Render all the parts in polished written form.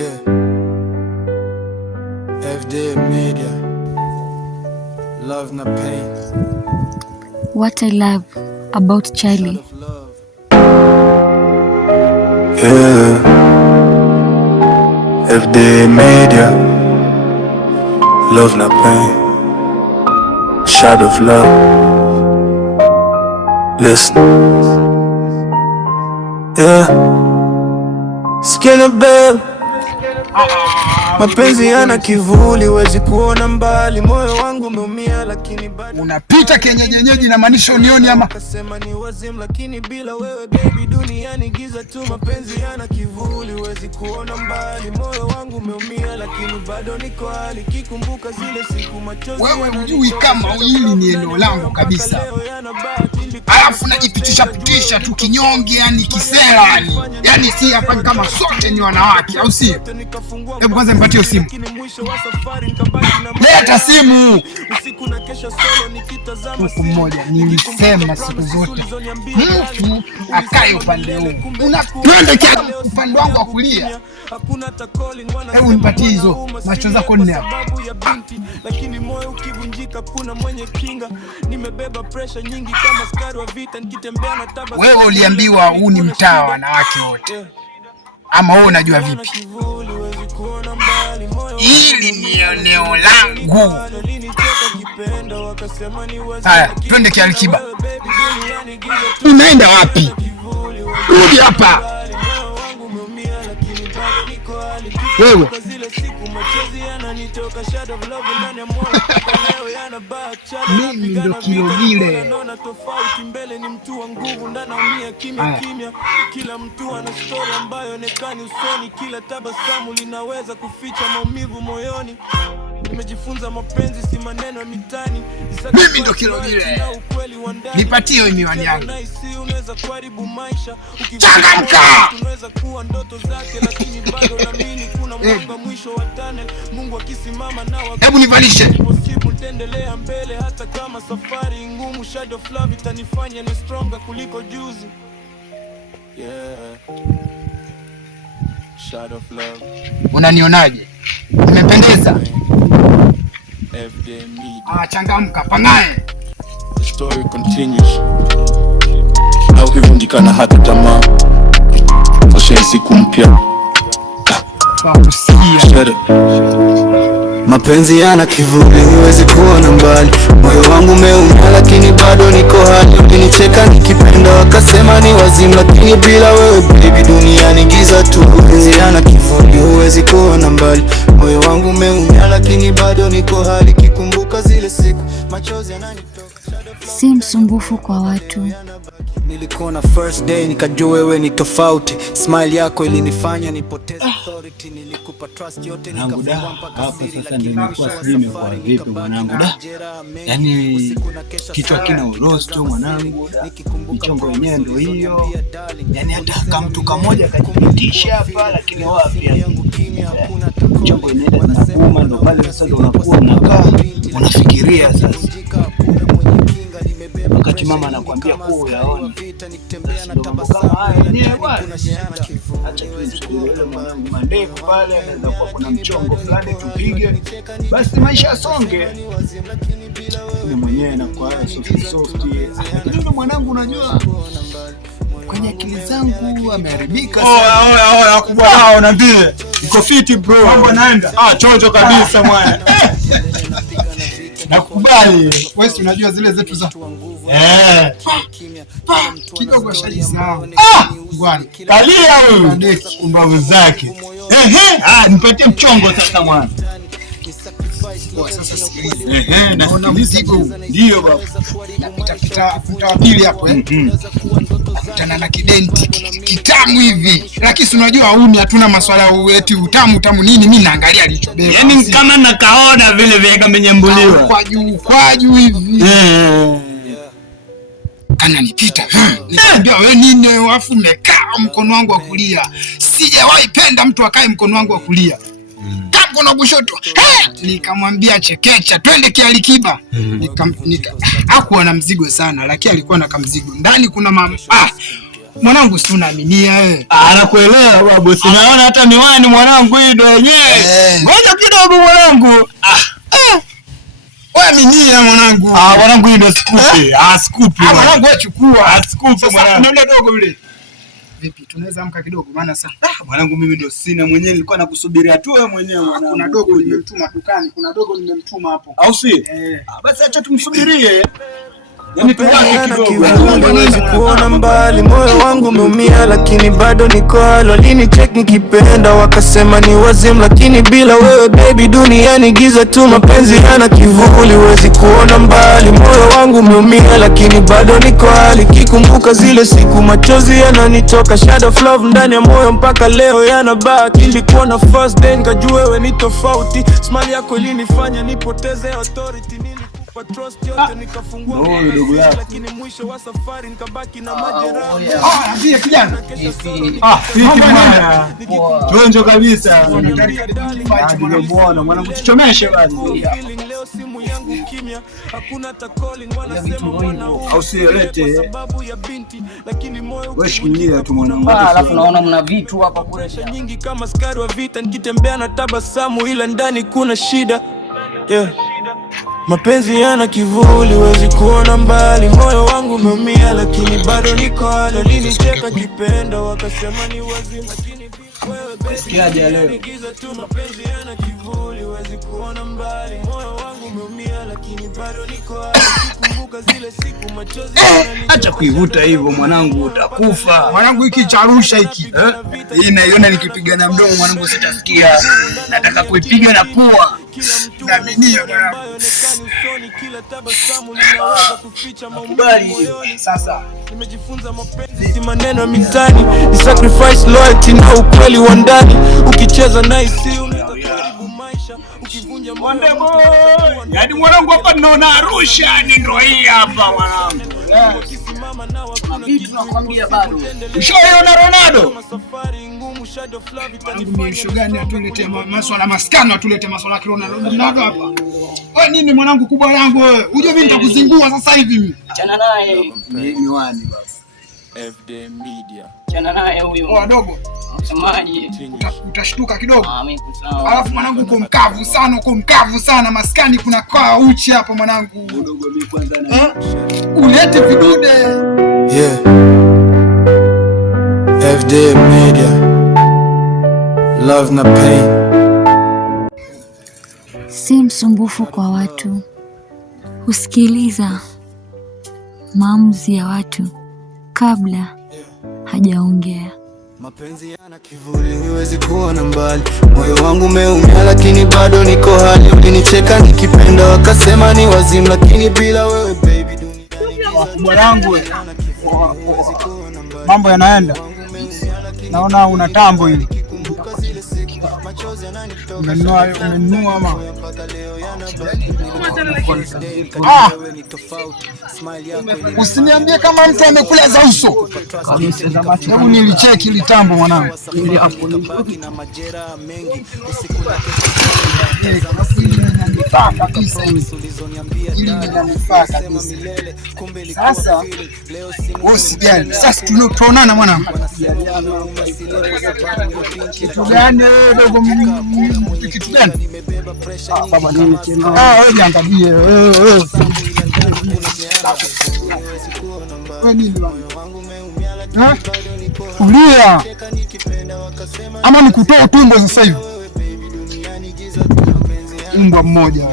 Yeah. FD Media. Love na pain. What I love about Charlie. Yeah. FD Media. Love na pain. Shadow of love. Listen. Yeah. Skin of bell. Mapenzi yana kivuli, wezi kuona mbali, moyo wangu umeumia lakini bado unapita kenyeji na maanisha unioni ama kasema ni wazim, lakini bila wewe baby duniani giza tu. Mapenzi yana kivuli, wezi kuona mbali, moyo wangu umeumia lakini bado niko hali, kikumbuka zile siku machozi. Wewe hujui kama hili ni eneo langu kabisa, alafu najipitisha tu kinyonge, yani kisera, yani si hapa kama sote ni wanawake, au sio? Hebu kwanza nipatie simu. Leta simu. Huku mmoja nilisema siku zote mtu akae upande huu, unapenda kia upande wangu wa kulia. Hebu nipatie hizo macho zako nne hapa. Lakini moyo ukivunjika kuna mwenye kinga, nimebeba pressure nyingi kama askari wa vita, nikitembea na tabasamu. Wewe uliambiwa huu ni mtaa wanawake wote, ama wewe unajua vipi? Hili ni eneo langu. Haya, twende Kialikiba. Unaenda wapi? Rudi hapa. Wewe mimi ndo Kilogile. Kila mtu ana story ambayo onekani usoni, kila tabasamu linaweza kuficha maumivu moyoni. Nimejifunza mapenzi si maneno ya mitani. Mimi ndo Kilogile. Nipatie hiyo miwani yangu. Changamka! Unaweza kuwa ndoto zake lakini bado naamini kuna mwanga mwisho wa tunnel. Mungu akisimama na hebu nivalishe. Nitaendelea mbele hata kama safari ngumu. Shadow of love itanifanya ni stronger kuliko juzi. Yeah. Shadow of love. Unanionaje? Nimependeza? FD Media. Changamka, pangae. The story continues. Na ukivunjika na hata tamaa, tosha siku mpya. Mapenzi yana kivuli, huwezi kuona mbali, moyo wangu umeumia lakini bado niko hai. Ulinicheka nikipenda wakasema ni wazimu, lakini bila wewe baby duniani giza tu. Mapenzi yana kivuli, huwezi kuona mbali, moyo wangu umeumia lakini bado niko hai, kikumbuka zile siku machozi yananitoka. Si msumbufu kwa watu. Nilikuwa na first day nikajua wewe ni tofauti, smile yako ilinifanya nipoteze authority, nilikupa trust yote nikafungwa mpaka hapa sasa ndio nimekuwa sijui kwa vipi mwanangu da. Yaani kichwa kina urosto mwanangu da. Michongo yenyewe ndio hiyo. Yaani hata kama mtu kamoja akajipitisha hapa lakini wapi michongo inaenda inakuuma, ndio pale sasa ndio unakuwa unakaa unafikiria sasa. Wakati mama anakuambia kuwa yaone kama haya yenyewe bwana, acha tusikie mwanangu mandevu pale, anaweza kuwa kuna mchongo fulani tupige, basi maisha yasonge. Mimi mwenyewe nakuwa soft. Lakini mwanangu unajua kwenye akili zangu ameharibika sana. Oya kubwa hao niambie. Iko fiti bro. Mambo naenda. Chonjo kabisa mwana. Nakubali. Wewe unajua zile zetu za kidogo shajisahau. Bwana Kalia wewe. Kumbavu zake. Nipatie mchongo sasa mwana. Sasa sikiliza. Naona mzigo. Ndio baba. Napita pili hapo kutana na kidenti kitamu hivi. Lakini si unajua huni hatuna maswala eti utamu nini, mimi naangalia alichobeba. Yaani kama nakaona vile vile kamenyambuliwa. Kwa juu hivi. Kana nipita. Niambia wewe nini wewe, afu umekaa mkono wangu wa kulia. Sijawahi penda mtu akae mkono wangu wa kulia. Mkono kushoto. Nikamwambia chekecha, twende Kialikiba. Hakuwa na mzigo sana, lakini alikuwa na kamzigo. Ndani kuna Mwanangu si unaaminia wewe? Nakuelewa babu. Sinaona hata miwani mwanangu hii ndio yenyewe. Ngoja kidogo mwanangu. Wewe aminia mwanangu. Mwanangu hii ndio skupi. Skupi. Mwanangu wewe chukua. Skupi mwanangu. Nenda dogo yule. Vipi tunaweza amka kidogo maana sasa. Mwanangu mimi ndio sina mwenyewe, nilikuwa nakusubiria tu wewe mwenyewe mwanangu. Kuna dogo nimemtuma dukani. Kuna dogo nimemtuma hapo. Au si? Basi acha tumsubirie. Yaani tubaki kidogo. Huwezi kuona mbali, moyo wangu umeumia lakini bado niko halo. Walinicheck nikipenda wakasema ni wazimu, lakini bila wewe baby duniani giza tu, mapenzi yana kivuli. Huwezi kuona mbali, moyo wangu umeumia lakini bado niko hali. Kikumbuka zile siku machozi yananitoka, shadow of love ndani ya moyo mpaka leo yanabaki. Nilikuona first day nikajua wewe ni tofauti, smile yako ilinifanya nipoteze authority. Ndugu yako. Lakini mwisho wa safari nikabaki na majeraha. Ndio kijana. Tuonjo kabisa. Ndio bwana mwanangu tuchomeshe basi. Leo simu yangu kimya, hakuna ta calling wala au sielete sababu ya binti, lakini moyo wewe shikilia tu mwanangu. Alafu naona mna vitu hapa kule nyingi kama askari wa vita, nikitembea na tabasamu ila ndani kuna shida. Mapenzi yana kivuli, huwezi kuona mbali, moyo wangu umeumia lakini bado niko hali. Walinicheka kipenda wakasema ni wazimu, lakini wewe sikiaje leo? Mapenzi yana kivuli, huwezi kuona mbali, moyo wangu umeumia lakini bado niko hali. Kikumbuka zile siku machozi Acha kuivuta hivyo mwanangu, utakufa. Mwanangu hiki cha Arusha hiki. Hii naiona nikipiga na mdomo mwanangu sitasikia. Nataka kuipiga na pua. Naaminia mwanangu. Kila tabasamu linaweza kuficha maumivu. Sasa nimejifunza mapenzi si maneno mitani, ni sacrifice, loyalty na ukweli wa ndani. Ukicheza na hisia unaweza kuharibu maisha, ukivunja moyo. Yaani mwanangu hapa naona Arusha ni ndio hii hapa mwanangu. Ukisimama na vitu nakwambia bado. Ushaona Ronaldo? Safari ngumu, shadow of love Ni shugani atuletee masuala maskano, atuletee masuala ya Ronaldo hapa. Wewe nini mwanangu kubwa langu wewe? Unajua mimi nitakuzingua sasa hivi mimi. Achana naye. Miwani basi. FD Media. Achana naye huyo. Wadogo. Semaji. Utashtuka kidogo. Mimi sawa. Alafu mwanangu uko mkavu sana, maskani kuna kaa uchi hapa mwanangu. Mdogo mimi kwanza na. Ulete vidude. Yeah. FD Media. Love na pain. Si msumbufu kwa watu, husikiliza maamuzi ya watu kabla hajaongea. Mapenzi yana kivuli, huwezi kuona mbali, moyo wangu umeumia lakini bado niko hali. Ulinicheka nikipenda wakasema ni wazimu, lakini bila wewe baby duniani wakubwa langu mambo yanaenda. Naona una tambo hili. Umenunua ama? Usiniambie kama mtu amekula za uso. Hebu nilicheki ile tambo mwanangu. Sasa usijali. Sasa tunaonana mwanangu. Kitu gani dogo? Kitu gani? Baba nini tena? Wewe niangalie. Wewe nini bwana? Ulia. Ama nikutoa tumbo sasa hivi. Mbwa mmoja.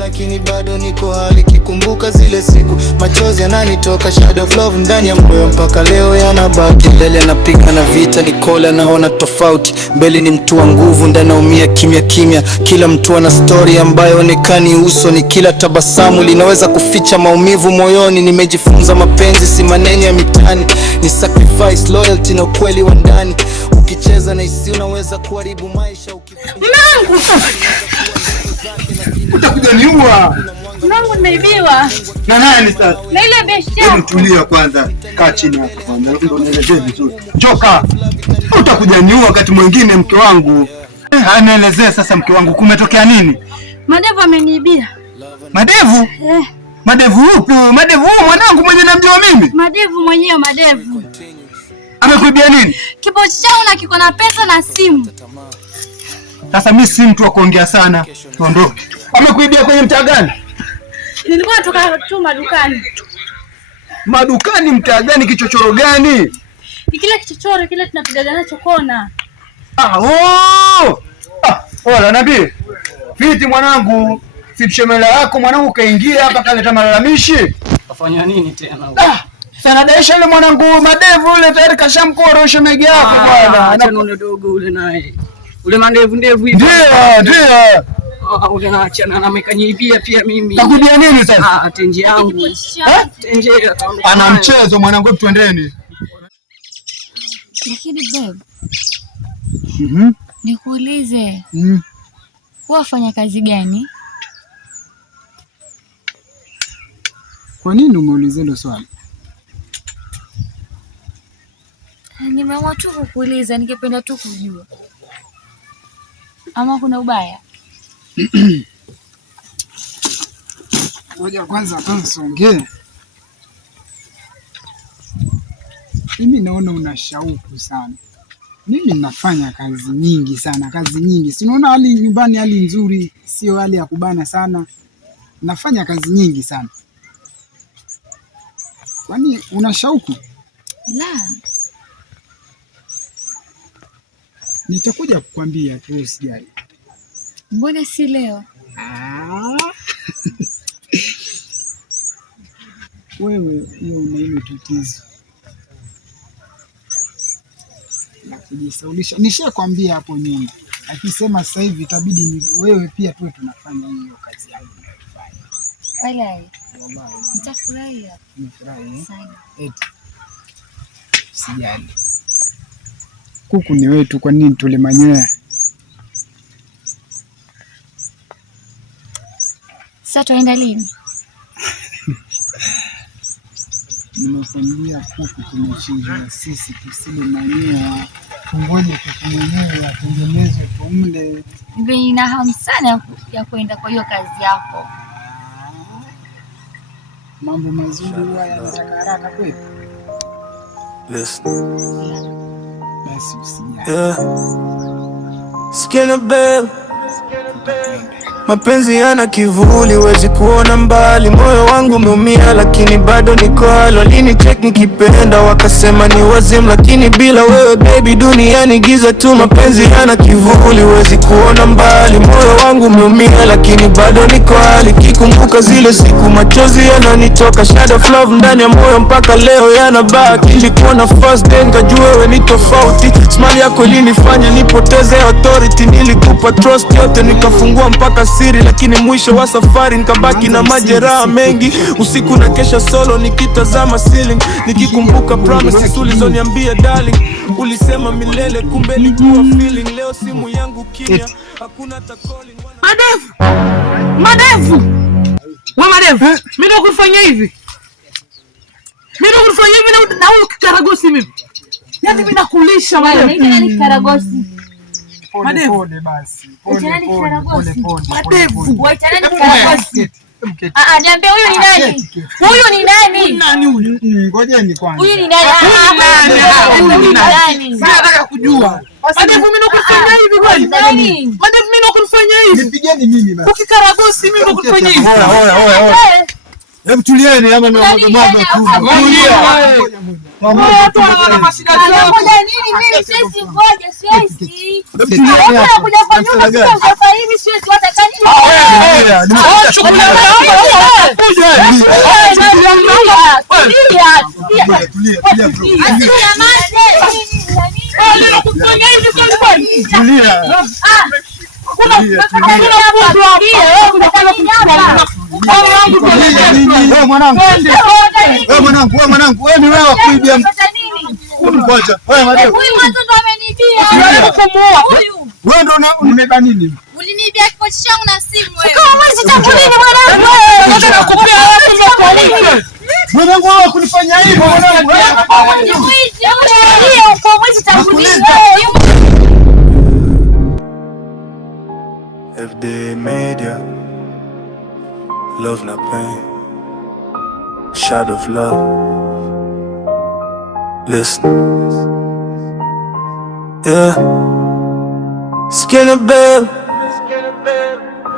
lakini bado niko hali. Kikumbuka zile siku machozi yananitoka, shadow of love ndani ya moyo mpaka leo yanabaki. Mbele anapiga na vita, Nicole anaona tofauti. Mbele ni mtu wa nguvu, ndani naumia kimya kimya. Kila mtu ana story ambayo onekani uso, ni kila tabasamu linaweza kuficha maumivu moyoni. Nimejifunza mapenzi si maneno ya mitani, ni sacrifice, loyalty na ukweli wa ndani. Ukicheza na hisia unaweza kuharibu maisha. Utakuja niua. Mungu nimeibiwa. Na nani sasa? Na ile besti Hebu tulia kwanza. Kaa chini hapo kwanza. Ndio nielezee vizuri. Choka. Utakuja niua wakati mwingine mke wangu. Anaelezea sasa mke wangu kumetokea nini? Madevu ameniibia. Madevu? Madevu upi? Madevu mwanangu mwenye namjua mimi? Madevu mwenyewe, Madevu. Amekuibia nini? Kipochi changu na kiko na pesa na simu. Sasa mimi si mtu wa kuongea sana. Tuondoke. Amekuibia kwenye mtaa gani? Nilikuwa natoka tu madukani. Madukani mtaa gani, kichochoro gani? Ni kile kichochoro kile tunapiga nacho kona. Hola nabii. Fiti mwanangu. Si mshemela yako mwanangu kaingia hapa kaleta malalamishi. Kafanya nini tena? Sana daisha yule mwanangu Madevu yule tayari kashamkoro shemegi yako bwana. Acha ule dogo ule naye. Ule Madevu ndevu hivi. Ndio. Ule naachana na mekanyibia pia mimi. Takubia nini sasa? Tenje yangu. Tenje. Ana mchezo mwanangu, tuendeni. Lakini babe. Nikuulize. Wafanya kazi gani? Kwa nini umeuliza hilo swali? Nimeamua tu kukuuliza, ningependa tu kujua. Ama kuna ubaya? Ngoja kwanza songee. Mimi naona una shauku sana. Mimi nafanya kazi nyingi sana, Si unaona hali nyumbani, hali nzuri, sio hali ya kubana sana. Nafanya kazi nyingi sana. Kwani una shauku? La. Nitakuja kukwambia tu, usijali. Mbona si leo? Wewe hiyo una hilo tatizo la kujisaulisha. Nishakwambia hapo nyuma. Akisema sasa hivi itabidi ni wewe pia tuwe tunafanya hiyo kazi yangu. Wallahi. Nitafurahi. Nifurahi sana. Eti. Usijali. Kuku ni wetu, kwa nini tule manyoya? Sasa tuenda lini? Nimekwambia kuku tumechinja sisi, tusile manyoya. Tungoje kuku mwenyewe atengenezwe tumle. Nina hamu sana ya kwenda kwa hiyo kazi yako. Mambo mazuri huwa yanataka haraka kweli. Basi usijali. Skin bell. Mapenzi yana kivuli, wezi kuona mbali. Moyo wangu umeumia lakini bado niko halo. Walinicheck nikipenda wakasema ni wazimu, lakini bila wewe baby duniani giza tu. Mapenzi yana kivuli, wezi kuona mbali. Moyo wangu umeumia lakini bado niko hali. Kikumbuka zile siku machozi yananitoka. Shadow of love ndani ya moyo mpaka leo yanabaki. Nilikuwa na first day nikajua wewe ni tofauti. Smile yako ilinifanya nipoteze authority. Nilikupa trust yote nikafungua mpaka siri, lakini mwisho wa safari nikabaki na majeraha mengi. Usiku na kesha solo nikitazama ceiling, nikikumbuka promises ulizoniambia darling. Ulisema milele kumbe ilikuwa feeling. Leo simu yangu kimya, hakuna hata calling. Madevu. Wewe Madevu, mimi ndo kufanya hivi. Na huyu kikaragosi mimi. Yaani mimi nakulisha Madevu. Nani kikaragosi? Pole basi. Pole. Madevu. Waita nani kikaragosi? Niambia huyu ni nani? Huyu ni nani? Nani huyu? Ngojeni kwanza. Huyu ni nani? Mimi nataka kujua. Madevu mimi ndo kufanya hivi kwani? Madevu mimi ndo kufanya hivi. Nipigeni mimi basi. Ukikaragosi mimi ndo kufanya hivi. Oya. Hebu tulieni ama mama tu. Watu wana mashida zao. Ngoja nini mimi siwezi ngoja siwezi. Unakuja kwa nyumba sasa hivi siwezi hata kanini. Mwanangu, wewe ni wewe wa kuibia. Ngoja. Wewe Madevu. Huyu mwanzo ndo ameniibia. Huyu. Wewe ndo umebeba nini? Uliniibia kipochi changu na simu wewe. Kama mwezi takulini mwanangu. Nataka kupea watu ndo polisi. Mwanangu wewe kunifanya hivyo mwanangu. FD Media, love na pain. shot of love. Listen. Yeah. Skinny babe.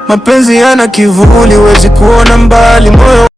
Mapenzi yana kivuli, wezi kuona mbali moyo